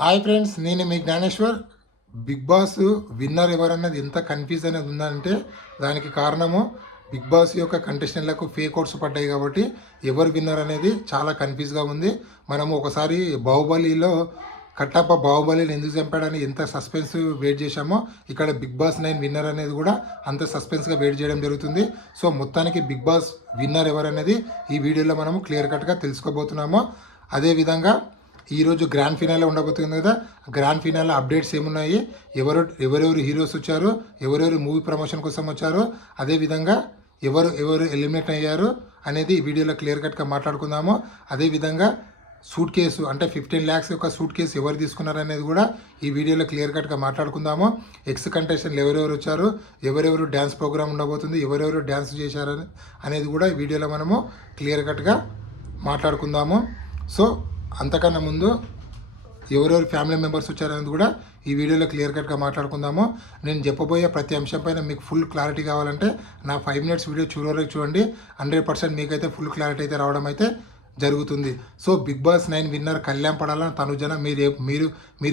Hi friends, నేను మీ Gnaneshwar. Big boss winner ఎవరన్నది ఎంత confuse అనేది ఉందంటే దానికి కారణము బిగ్ బాస్ యొక్క కంటెస్టెంట్లకు ఫేక్ ఓట్స్ పడ్డాయి కాబట్టి ఎవరు విన్నర్ అనేది చాలా కన్ఫ్యూజ్గా ఉంది. మనము ఒకసారి బాహుబలిలో కట్టప్ప బాహుబలిని ఎందుకు చంపాడని ఎంత సస్పెన్స్ వెయిట్ చేశామో ఇక్కడ బిగ్ బాస్ 9 విన్నర్ అనేది కూడా అంత సస్పెన్స్గా వెయిట్ చేయడం జరుగుతుంది. సో మొత్తానికి బిగ్ బాస్ విన్నర్ ఎవరనేది ఈ వీడియోలో మనము క్లియర్ కట్గా తెలుసుకోబోతున్నాము. అదేవిధంగా ఈరోజు గ్రాండ్ ఫినాలే ఉండబోతుంది కదా. గ్రాండ్ ఫినాలే అప్డేట్స్ ఏమున్నాయి, ఎవరెవరు హీరోస్ వచ్చారు, ఎవరెవరు మూవీ ప్రమోషన్ కోసం వచ్చారు, అదేవిధంగా ఎవరు ఎలిమినేట్ అయ్యారు అనేది ఈ వీడియోలో క్లియర్ కట్గా మాట్లాడుకుందాము. అదేవిధంగా సూట్ కేసు అంటే 15 lakhs యొక్క సూట్ కేసు ఎవరు తీసుకున్నారు అనేది కూడా ఈ వీడియోలో క్లియర్ కట్గా మాట్లాడుకుందాము. ఎక్స్ కంటెస్టెంట్లు ఎవరెవరు వచ్చారు, ఎవరెవరు డ్యాన్స్ ప్రోగ్రామ్ ఉండబోతుంది, ఎవరెవరు డ్యాన్స్ చేశారని అనేది కూడా ఈ వీడియోలో మనము క్లియర్ కట్గా మాట్లాడుకుందాము. సో అంతకన్నా ముందు ఎవరెవరు ఫ్యామిలీ మెంబర్స్ వచ్చారనేది కూడా ఈ వీడియోలో క్లియర్ కట్గా మాట్లాడుకుందాము. నేను చెప్పబోయే ప్రతి అంశం పైన మీకు ఫుల్ క్లారిటీ కావాలంటే నా 5 minutes వీడియో చూడవరకు చూడండి. 100% మీకైతే ఫుల్ క్లారిటీ అయితే రావడం అయితే జరుగుతుంది. So Bigg Boss 9 winner Kalyan పడాలని తనుజన మీరు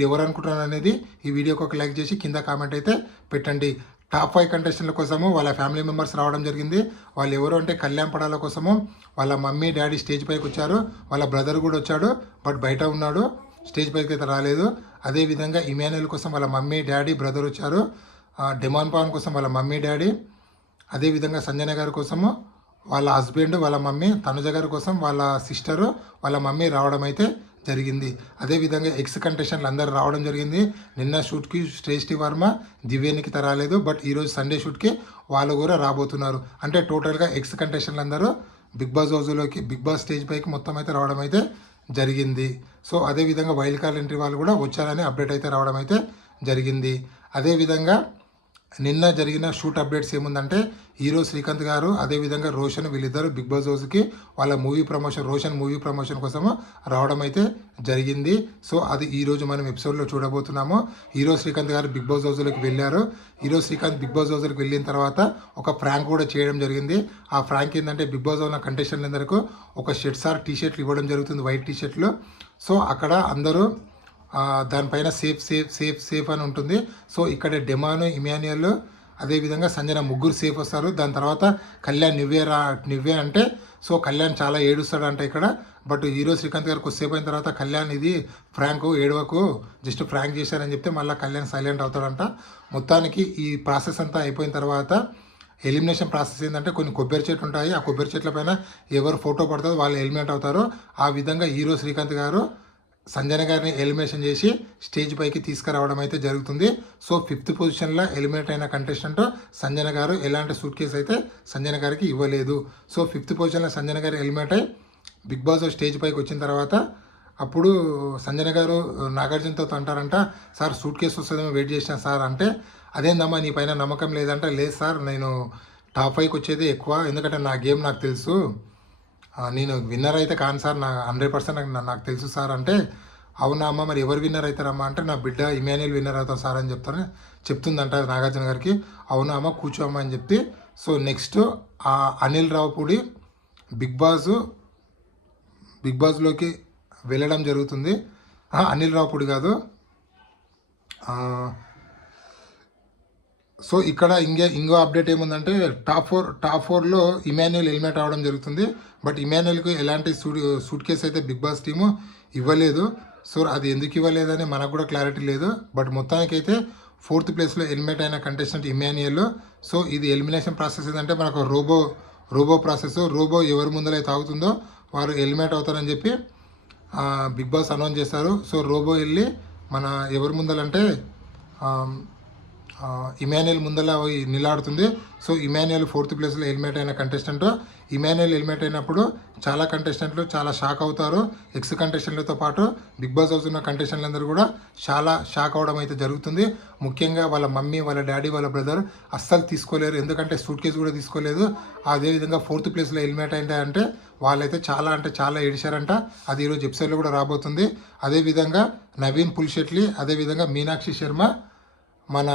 ఎవరు అనుకుంటున్నారు అనేది ఈ వీడియోకి ఒక లైక్ చేసి కింద కామెంట్ అయితే పెట్టండి. టాప్ 5 కంటెస్టెంట్ల కోసము వాళ్ళ ఫ్యామిలీ మెంబర్స్ రావడం జరిగింది. వాళ్ళు ఎవరు అంటే కళ్యాణ్ పడాల కోసము వాళ్ళ మమ్మీ డాడీ స్టేజ్ పైకి వచ్చారు. వాళ్ళ బ్రదర్ కూడా వచ్చాడు, బట్ బయట ఉన్నాడు, స్టేజ్ పైకి అయితే రాలేదు. అదేవిధంగా ఇమాన్యుయల్ కోసం వాళ్ళ మమ్మీ డాడీ బ్రదర్ వచ్చారు. డెమాన్ పవన్ కోసం వాళ్ళ మమ్మీ డాడీ, అదేవిధంగా సంజన గారి కోసము వాళ్ళ హస్బెండ్ వాళ్ళ మమ్మీ, తనుజ గారి కోసం వాళ్ళ సిస్టరు వాళ్ళ మమ్మీ రావడం అయితే జరిగింది. అదేవిధంగా ఎక్స్ కంటెస్టెంట్లు అందరూ రావడం జరిగింది. నిన్న షూట్కి శ్రేష్ఠి వర్మ దివ్యానికి రాలేదు, బట్ ఈరోజు సండే షూట్కి వాళ్ళు కూడా రాబోతున్నారు. అంటే టోటల్గా ఎక్స్ కంటెస్టెంట్లు అందరూ బిగ్ బాస్ హౌస్లోకి బిగ్ బాస్ స్టేజ్ పైకి మొత్తం అయితే రావడం అయితే జరిగింది. సో అదేవిధంగా వైల్డ్ కార్డ్ ఎంట్రీ వాళ్ళు కూడా వచ్చారని అప్డేట్ అయితే రావడం అయితే జరిగింది. అదేవిధంగా నిన్న జరిగిన షూట్ అప్డేట్స్ ఏముందంటే హీరో శ్రీకాంత్ గారు అదేవిధంగా రోషన్ వీళ్ళిద్దరు బిగ్ బాస్ హౌస్కి వాళ్ళ రోషన్ మూవీ ప్రమోషన్ కోసము రావడం అయితే జరిగింది. సో అది ఈరోజు మనం ఎపిసోడ్లో చూడబోతున్నాము. హీరో శ్రీకాంత్ గారు బిగ్ బాస్ హౌస్లోకి వెళ్ళారు. హీరో శ్రీకాంత్ బిగ్ బాస్ హౌస్లోకి వెళ్ళిన తర్వాత ఒక ఫ్రాంక్ కూడా చేయడం జరిగింది. ఆ ఫ్రాంక్ ఏంటంటే బిగ్ బాస్ హౌస్ కంటెస్టెంట్లందరికీ ఒక షర్ట్స్ ఆర్ టీషర్ట్లు ఇవ్వడం జరుగుతుంది, వైట్ టీషర్ట్లు. సో అక్కడ అందరూ దానిపైన సేఫ్ అని ఉంటుంది. సో ఇక్కడ డెమాను ఇమాన్యుయల్ అదేవిధంగా సంజన ముగ్గురు సేఫ్ వస్తారు. దాని తర్వాత కళ్యాణ్ నివ్వే అంటే సో కళ్యాణ్ చాలా ఏడుస్తాడంట ఇక్కడ. బట్ హీరో శ్రీకాంత్ గారికి కొద్దిసేపు అయిన తర్వాత కళ్యాణ్ ఇది ఫ్రాంక్, ఏడవకు, జస్ట్ ఫ్రాంక్ చేశారని చెప్తే మళ్ళీ కళ్యాణ్ సైలెంట్ అవుతాడంట. మొత్తానికి ఈ ప్రాసెస్ అంతా అయిపోయిన తర్వాత ఎలిమినేషన్ ప్రాసెస్ ఏంటంటే కొన్ని కొబ్బరి చెట్లు ఉంటాయి. ఆ కొబ్బరి చెట్ల పైన ఎవరు ఫోటో పడుతుందో వాళ్ళు ఎలిమినేట్ అవుతారు. ఆ విధంగా హీరో శ్రీకాంత్ గారు సంజన గారిని ఎలిమినేషన్ చేసి స్టేజ్ పైకి తీసుకురావడం అయితే జరుగుతుంది. సో 5th పొజిషన్లో ఎలిమినేట్ అయిన కంటెస్టెంట్ సంజన గారు ఎలాంటి సూట్ కేసు అయితే సంజన గారికి ఇవ్వలేదు. సో 5th పొజిషన్లో సంజన గారు ఎలిమినేట్ అయ్యి బిగ్ బాస్ స్టేజ్ పైకి వచ్చిన తర్వాత అప్పుడు సంజన గారు నాగార్జునతో అంటారంట, సార్ సూట్ కేసు వస్తుందేమో వెయిట్ చేసిన సార్ అంటే, అదేందమ్మా నీ పైన నమ్మకం లేదంటే, లేదు సార్ నేను టాప్ 5కి వచ్చేది ఎక్కువ, ఎందుకంటే నా గేమ్ నాకు తెలుసు, నేను విన్నర్ అయితే కాను సార్, నా 100% నాకు తెలుసు సార్ అంటే, అవునా అమ్మ మరి ఎవరు విన్నర్ అవుతారమ్మా అంటే, నా బిడ్డ ఇమాన్యుయల్ విన్నర్ అవుతారు సార్ అని చెప్తుందంట నాగార్జున గారికి. అవునా అమ్మ కూర్చోమ్మ అని చెప్పి so next Anil Ravipudi Big బాస్లోకి వెళ్ళడం జరుగుతుంది. అనిల్ రావుపూడి కాదు. సో ఇక్కడ ఇంకో అప్డేట్ ఏముందంటే టాప్ ఫోర్లో ఇమాన్యుయల్ ఎలిమినేట్ అవ్వడం జరుగుతుంది. బట్ ఇమాన్యుయల్కి ఎలాంటి సూట్ కేసు అయితే బిగ్ బాస్ టీము ఇవ్వలేదు. సో అది ఎందుకు ఇవ్వలేదని మనకు కూడా క్లారిటీ లేదు. బట్ మొత్తానికైతే 4th ప్లేస్లో ఎలిమినేట్ అయిన కంటెస్టెంట్ ఇమాన్యుయల్. సో ఇది ఎలిమినేషన్ ప్రాసెస్ ఏంటంటే మనకు రోబో ప్రాసెస్. రోబో ఎవరి ముందరైతే ఆగుతుందో వారు ఎలిమినేట్ అవుతారని చెప్పి బిగ్ బాస్ అనౌన్స్ చేస్తారు. సో రోబో వెళ్ళి మన ఎవరి ముందలంటే ఇమాన్యుయల్ ముందర నిలాడుతుంది. సో ఇమాన్యుయల్ 4th ప్లేస్లో ఎలిమినేట్ అయిన కంటెస్టెంట్. ఇమాన్యుయల్ ఎలిమినేట్ అయినప్పుడు చాలా కంటెస్టెంట్లు చాలా షాక్ అవుతారు. ఎక్స్ కంటెస్టెంట్లతో పాటు బిగ్ బాస్ హౌస్ ఉన్న కంటెస్టెంట్లు అందరూ కూడా చాలా షాక్ అవడం అయితే జరుగుతుంది. ముఖ్యంగా వాళ్ళ మమ్మీ, వాళ్ళ డాడీ, వాళ్ళ బ్రదర్ అస్సలు తీసుకోలేరు, ఎందుకంటే సూట్ కేసు కూడా తీసుకోలేదు. అదేవిధంగా 4th ప్లేస్లో ఎలిమినేట్ అయిందంటే వాళ్ళైతే చాలా ఏడిశారంట. అది ఈరోజు ఎపిసోడ్లో కూడా రాబోతుంది. అదేవిధంగా నవీన్ పుల్షెట్లి, అదేవిధంగా మీనాక్షి శర్మ మన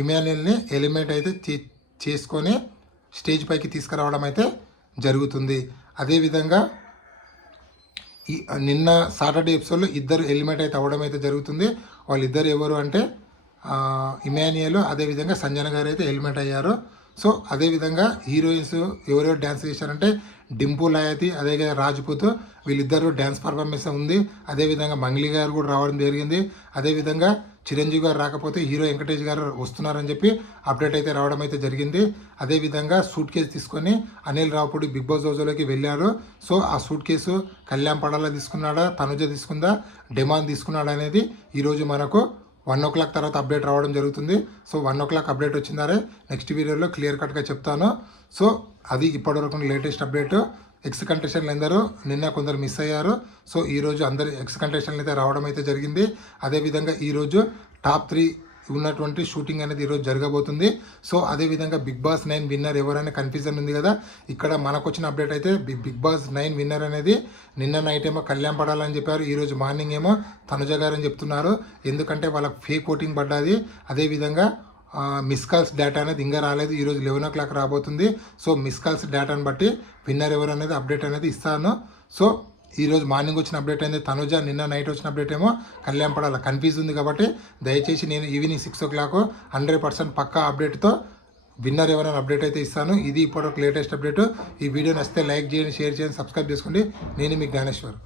ఇమాన్యుయల్ని ఎలిమినేట్ అయితే చేసుకొని స్టేజ్ పైకి తీసుకురావడం అయితే జరుగుతుంది. అదేవిధంగా ఈ నిన్న సాటర్డే ఎపిసోడ్లో ఇద్దరు ఎలిమినేట్ అయితే అవ్వడం అయితే జరుగుతుంది. వాళ్ళిద్దరు ఎవరు అంటే ఇమాన్యుయల్ అదేవిధంగా సంజన గారు అయితే ఎలిమినేట్ అయ్యారు. సో అదేవిధంగా హీరోయిన్స్ ఎవరెవరు డ్యాన్స్ చేశారంటే డింపు లయతి అదేవిధంగా రాజ్పూత్ వీళ్ళిద్దరూ డ్యాన్స్ పర్ఫార్మెన్స్ ఉంది. అదేవిధంగా మంగ్లీ గారు కూడా రావడం జరిగింది. అదేవిధంగా చిరంజీవి గారు రాకపోతే హీరో వెంకటేష్ గారు వస్తున్నారని చెప్పి అప్డేట్ అయితే రావడం అయితే జరిగింది. అదేవిధంగా సూట్ కేసు తీసుకొని అనిల్ రావుపూడి బిగ్ బాస్ హౌస్లోకి వెళ్ళారు. సో ఆ సూట్ కేసు కళ్యాణ్ పడాలా తీసుకున్నాడా, తనుజ తీసుకుందా, డెమాన్ తీసుకున్నాడా అనేది ఈరోజు మనకు 1 o'clock తర్వాత అప్డేట్ రావడం జరుగుతుంది. సో 1 o'clock అప్డేట్ వచ్చిందారే నెక్స్ట్ వీడియోలో క్లియర్ కట్గా చెప్తాను. సో అది ఇప్పటివరకు లేటెస్ట్ అప్డేట్. ఎక్స్ కంటెస్టెంట్లు అందరూ నిన్న కొందరు మిస్ అయ్యారు. సో ఈరోజు అందరు ఎక్స్ కంటెస్టెంట్లు అయితే రావడం అయితే జరిగింది. అదేవిధంగా ఈరోజు టాప్ 3 ఉన్నటువంటి షూటింగ్ అనేది ఈరోజు జరగబోతుంది. సో అదేవిధంగా బిగ్ బాస్ 9 విన్నర్ ఎవరైనా కన్ఫ్యూజన్ ఉంది కదా. ఇక్కడ మనకు వచ్చిన అప్డేట్ అయితే బిగ్ బాస్ 9 విన్నర్ అనేది నిన్న నైట్ ఏమో కళ్యాణ్ పడాలని చెప్పారు. ఈరోజు మార్నింగ్ ఏమో తనుజ గారు అని చెప్తున్నారు. ఎందుకంటే వాళ్ళకి ఫేక్ ఓటింగ్ పడ్డది. అదేవిధంగా మిస్ కాల్స్ డేటా అనేది ఇంకా రాలేదు. ఈరోజు 11 o'clock రాబోతుంది. సో మిస్ కాల్స్ డేటాను బట్టి విన్నర్ ఎవరు అనేది అప్డేట్ అనేది ఇస్తాను. సో ఈరోజు మార్నింగ్ వచ్చిన అప్డేట్ అనేది తనుజ, నిన్న నైట్ వచ్చిన అప్డేట్ ఏమో కళ్యాణ్ పడాల. కన్ఫ్యూజ్ ఉంది కాబట్టి దయచేసి నేను ఈవినింగ్ 6 o'clock 100% పక్కా అప్డేట్తో విన్నర్ ఎవరైనా అప్డేట్ అయితే ఇస్తాను. ఇది ఇప్పటివరకు లేటెస్ట్ అప్డేట్. ఈ వీడియో నచ్చితే లైక్ చేయండి, షేర్ చేయండి, సబ్స్క్రైబ్ చేసుకోండి. నేను మీ జ్ఞానేశ్వర్.